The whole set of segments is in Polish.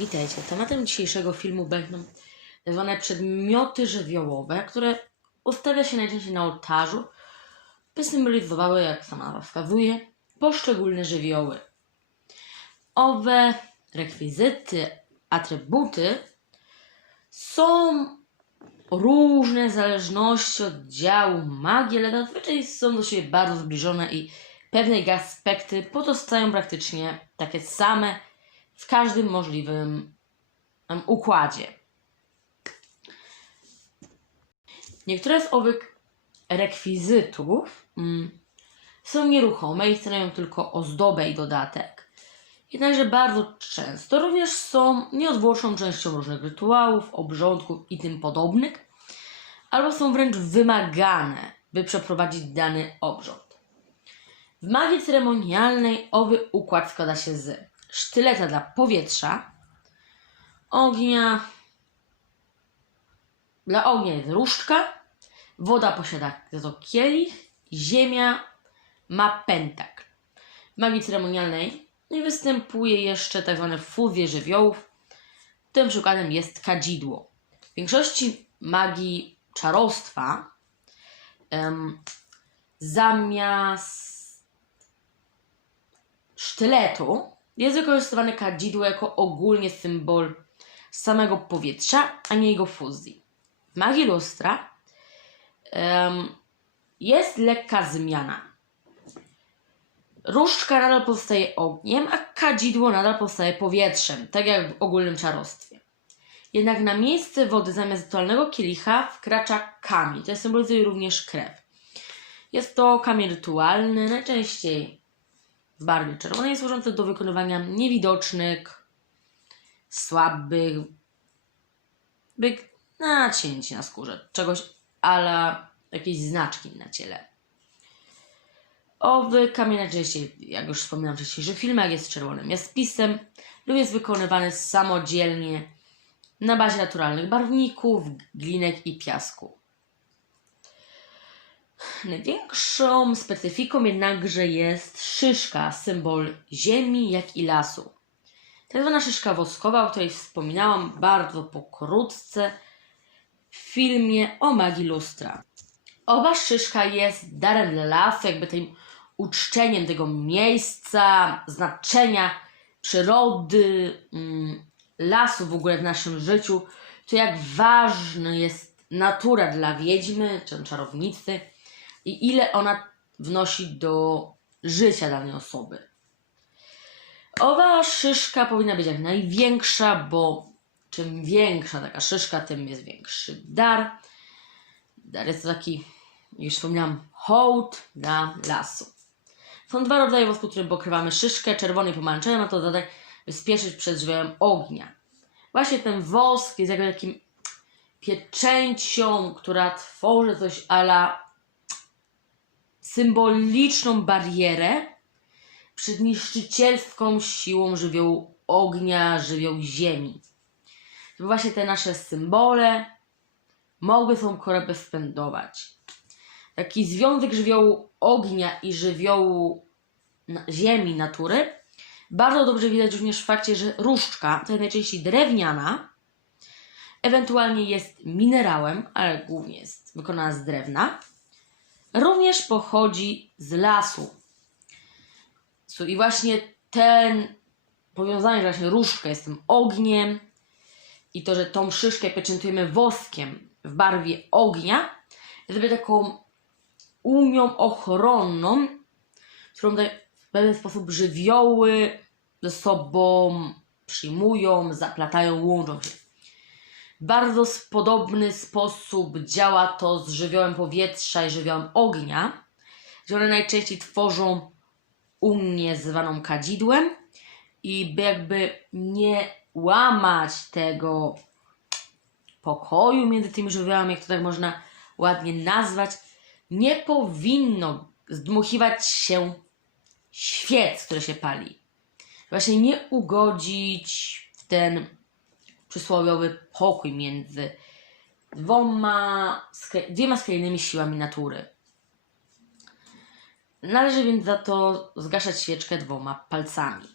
Witajcie. Tematem dzisiejszego filmu będą zwane przedmioty żywiołowe, które ustawia się najczęściej na ołtarzu, by symbolizowały, jak sama nazwa wskazuje, poszczególne żywioły. Owe rekwizyty, atrybuty są różne w zależności od działu magii, ale zazwyczaj są do siebie bardzo zbliżone i pewne ich aspekty pozostają praktycznie takie same w każdym możliwym układzie. Niektóre z owych rekwizytów mm, są nieruchome i stanowią tylko ozdobę i dodatek. Jednakże bardzo często również są nieodłączną częścią różnych rytuałów, obrządków i tym podobnych, albo są wręcz wymagane, by przeprowadzić dany obrząd. W magii ceremonialnej owy układ składa się z sztyleta dla powietrza, ognia, dla ognia jest różdżka, woda posiada to kielich, ziemia ma pentakl. W magii ceremonialnej występuje jeszcze tak zwane fuzje żywiołów. Tym przykładem jest kadzidło. W większości magii czarostwa em, zamiast sztyletu jest wykorzystywane kadzidło jako ogólnie symbol samego powietrza, a nie jego fuzji. W magii lustra em, jest lekka zmiana. Różdżka nadal pozostaje ogniem, a kadzidło nadal pozostaje powietrzem, tak jak w ogólnym czarostwie. Jednak na miejsce wody zamiast rytualnego kielicha wkracza kamień, to symbolizuje również krew. Jest to kamień rytualny, najczęściej barwie czerwonej, służący do wykonywania niewidocznych, słabych, byk nacięć na skórze, czegoś ala jakiejś znaczki na ciele. Owy kamień najczęściej, jak już wspominałam w wcześniejszych filmach, jest czerwonym jest pisem lub jest wykonywany samodzielnie na bazie naturalnych barwników, glinek i piasku. Największą specyfiką jednakże jest szyszka, symbol ziemi, jak i lasu. Tak zwana szyszka woskowa, o której wspominałam bardzo pokrótce w filmie o magii lustra. Owa szyszka jest darem dla lasu, jakby tym uczczeniem tego miejsca, znaczenia przyrody, mm, lasu w ogóle w naszym życiu, to jak ważna jest natura dla wiedźmy czy czarownicy i ile ona wnosi do życia danej osoby. Owa szyszka powinna być jak największa, bo czym większa taka szyszka, tym jest większy dar. Dar jest to taki, już wspomniałam, hołd dla lasu. Są dwa rodzaje wosku, którym pokrywamy szyszkę, czerwony i pomarańczowy, ma to zadać bezpieczyć przed żywiołem ognia. Właśnie ten wosk jest jakby takim pieczęcią, która tworzy coś ala symboliczną barierę przed niszczycielską siłą żywiołu ognia, żywiołu ziemi. Żeby właśnie te nasze symbole mogły tą korespondować. Taki związek żywiołu ognia i żywiołu ziemi, natury, bardzo dobrze widać również w fakcie, że różdżka, to jest najczęściej drewniana, ewentualnie jest minerałem, ale głównie jest wykonana z drewna, również pochodzi z lasu. Su- I właśnie ten powiązanie, właśnie różdżka jest tym ogniem i to, że tą szyszkę pieczętujemy woskiem w barwie ognia, jest jakby taką unią ochronną, którą w pewien sposób żywioły ze sobą przyjmują, zaplatają, łączą się. Bardzo podobny sposób działa to z żywiołem powietrza i żywiołem ognia, że one najczęściej tworzą unię zwaną kadzidłem i by jakby nie łamać tego pokoju między tymi żywiołami, jak to tak można ładnie nazwać, nie powinno zdmuchiwać się świec, które się pali. Właśnie nie ugodzić w ten przysłowiowy pokój między dwoma, dwiema skrajnymi siłami natury. Należy więc za to zgaszać świeczkę dwoma palcami.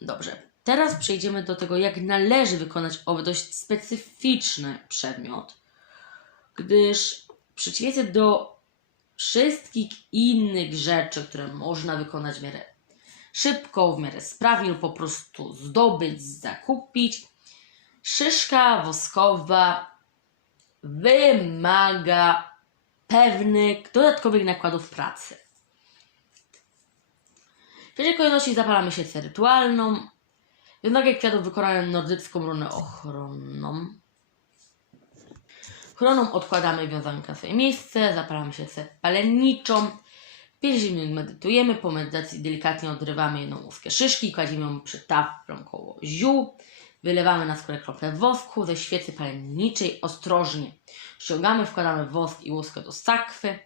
Dobrze. Teraz przejdziemy do tego, jak należy wykonać owy dość specyficzny przedmiot, gdyż w przeciwieństwie do wszystkich innych rzeczy, które można wykonać w miarę szybko, w miarę sprawnie lub po prostu zdobyć, zakupić, szyszka woskowa wymaga pewnych dodatkowych nakładów pracy. W pierwszej kolejności zapalamy świecę rytualną. Wiązankę kwiatów wykonamy nordycką runę ochronną. Chroną odkładamy wiązankę na swoje miejsce, zapalamy świecę paleniczą. 50 minut medytujemy, po medytacji delikatnie odrywamy jedną łuskę szyszki kładziemy ją przy taflą koło ziół. Wylewamy na skórę kroplę wosku ze świecy paleniczej, ostrożnie. Ściągamy, wkładamy wosk i łuskę do sakwy.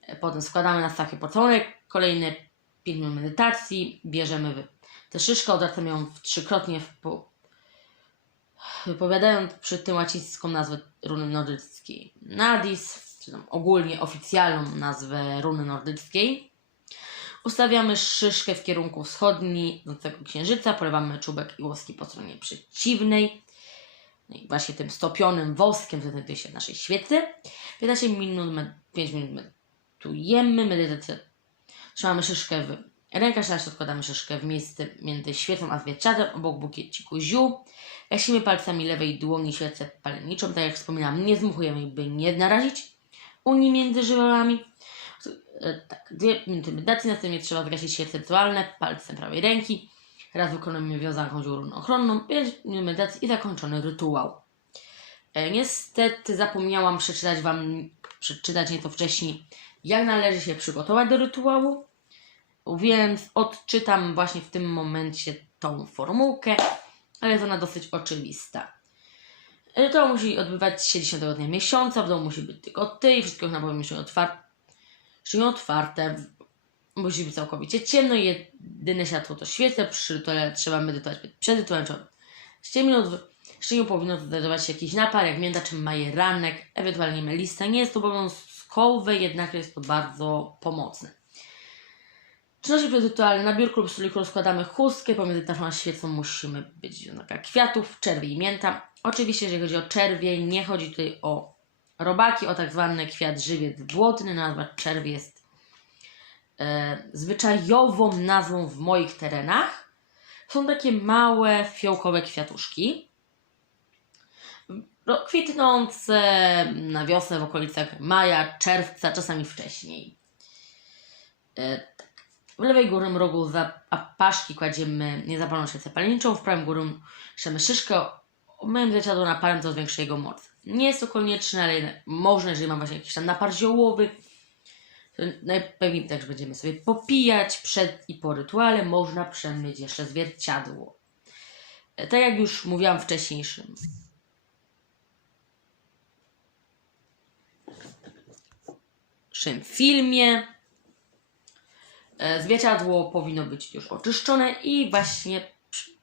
E, Potem składamy na sakwie pocałunek, kolejne 5 minut medytacji, bierzemy tę szyszkę, odwracamy ją trzykrotnie w po... wypowiadając przy tym łacińską nazwę runy nordyckiej. Nadis, czy tam ogólnie oficjalną nazwę runy nordyckiej. Ustawiamy szyszkę w kierunku wschodni do księżyca, polewamy czubek i łoski po stronie przeciwnej. No i właśnie tym stopionym woskiem znajduje się w naszej świecy. 15 minut, med- 5 minut medytujemy, medytacja. Trzymamy szyszkę w rękach, teraz odkładamy szyszkę w miejsce między świecą a zwierciadłem obok bukieciku ziół. Gasimy palcami lewej dłoni świecę paleniczą, tak jak wspominałam, nie zmuchujemy by nie narazić Unii między żywiołami. E, Tak, dwie minuty medytacji, następnie trzeba zgasić świece rytualne palcem prawej ręki. Raz wykonujemy wiązanką ziół ochronną, 5 minut medytacji i zakończony rytuał. E, niestety zapomniałam przeczytać Wam, przeczytać nieco wcześniej, jak należy się przygotować do rytuału, więc odczytam właśnie w tym momencie tą formułkę, ale jest ona dosyć oczywista. Rytuał musi odbywać się 10 dnia miesiąca, w domu musi być tylko ty i wszystko na pomieszczeniu otwarte. Otwarte. Musi być całkowicie ciemno i jedyne światło to świece. Przy rytuale trzeba medytować przed rytuałem. Trzeba 7 minut w szczeniu powinno znajdować się jakiś napar, jak mięta czy majeranek, ewentualnie melisa. Nie jest to obowiązkowe, jednak jest to bardzo pomocne. Czynności predytualne. Na biurku lub stoliku rozkładamy chustkę, pomiędzy taflą a świecą musimy być wiązanka kwiatów, czerwie i mięta. Oczywiście, jeżeli chodzi o czerwie, nie chodzi tutaj o robaki, o tak zwany kwiat żywiec błotny. Nazwa czerwie jest e, zwyczajową nazwą w moich terenach. Są takie małe, fiołkowe kwiatuszki. No, kwitnące na wiosnę w okolicach maja, czerwca, czasami wcześniej. E. W lewej górnym rogu za paszki kładziemy niezapaloną świecę paleniczą, w prawym górnym szemy szyszkę, myłem zwierciadło naparem, co zwiększy jego moc. Nie jest to konieczne, ale można, jeżeli mam właśnie jakiś tam napar ziołowy, to najpewniej też będziemy sobie popijać przed i po rytuale, można przemyć jeszcze zwierciadło. E, Tak jak już mówiłam wcześniejszym filmie. E, Zwierciadło powinno być już oczyszczone i właśnie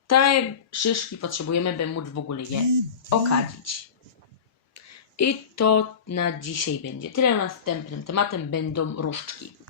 te szyszki potrzebujemy, by móc w ogóle je okadzić. I to na dzisiaj będzie tyle. Następnym tematem będą różdżki.